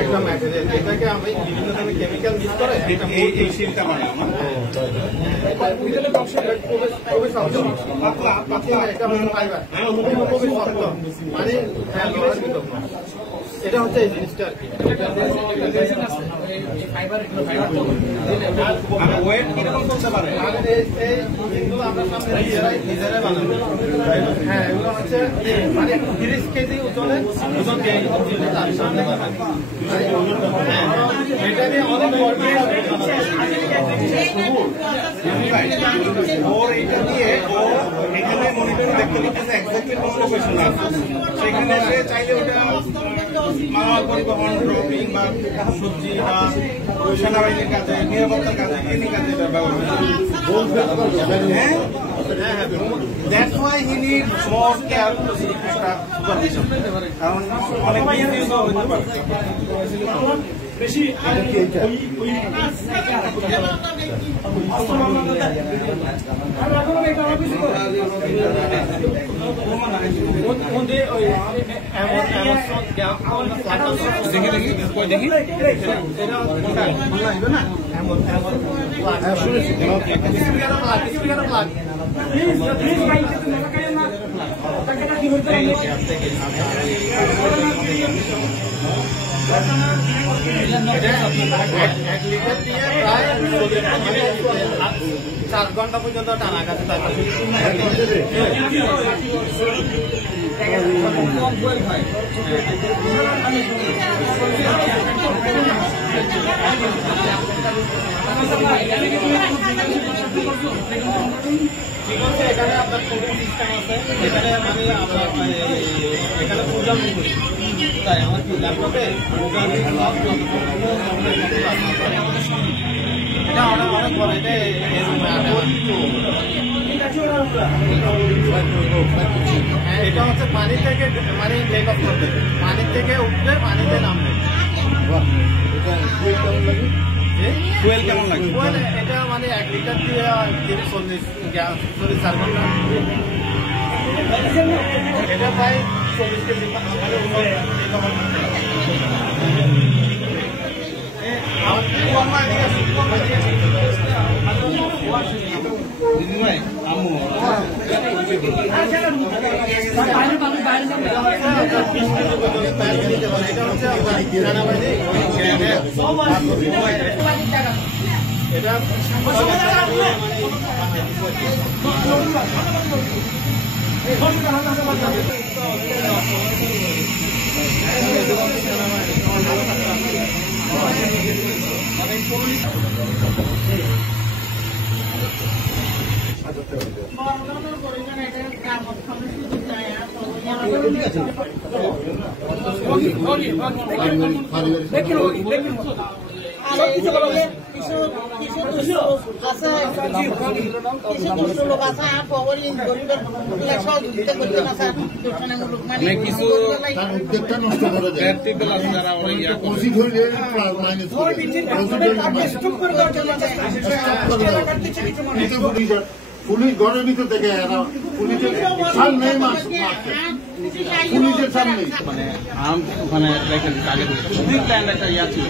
একটা ম্যাটেরিয়াল, এটাকে আমি বিভিন্ন ধরনের কেমিক্যাল মিক্স করে এই শিলটা বানালাম। মানে এটা হচ্ছে এই জিনিসটা আর কি। ওয়েট কিরকম করতে পারে? এগুলো আমরা সামনে নিজেরাই বানাবো। হ্যাঁ, এগুলো হচ্ছে মানে 30 কেজি ওজনে ওজন তার সামনে বানাবো। এটা নিয়ে অনেক ওর এটা দিয়ে ও এখানে মনিটর দেখতে লিখতেছে এক্স্যাক্টলি কোন লোকেশন আছে, সেখানে সে চাইলে ওটা মাল পরিবহন, ড্রপিং বা সবজি বা সেনাবাহিনীর কাজে, নিরাপত্তার কাজে, এনি কাজে ব্যবহার করে। That's why he needs more care supervision. কারণ অনেক বেশি চার ঘন্টা পর্যন্ত টানা কাছে এখানে আপনার কোডিং সিস্টেম আছে, এখানে মানে আপনার এখানে প্রোগ্রাম করি তাই আমার কি ল্যাপটপে এটা অনেক অনেক বড়। এটা হচ্ছে পানি থেকে মানে টেক অফ করতে, পানি থেকে উঠলে পানিতে নামবে। ফুয়েল কেমন লাগে? ফুয়েল এটা মানে 1 লিটার দিয়ে 40 4 ঘন্টা। এটা প্রায় 40 কেজি। পুলিশ ঘরের ভিতর থেকে পুলিশের সামনে পুলিশের সামনে মানে ওখানে দেখেন আগে একটা ইয়া ছিল।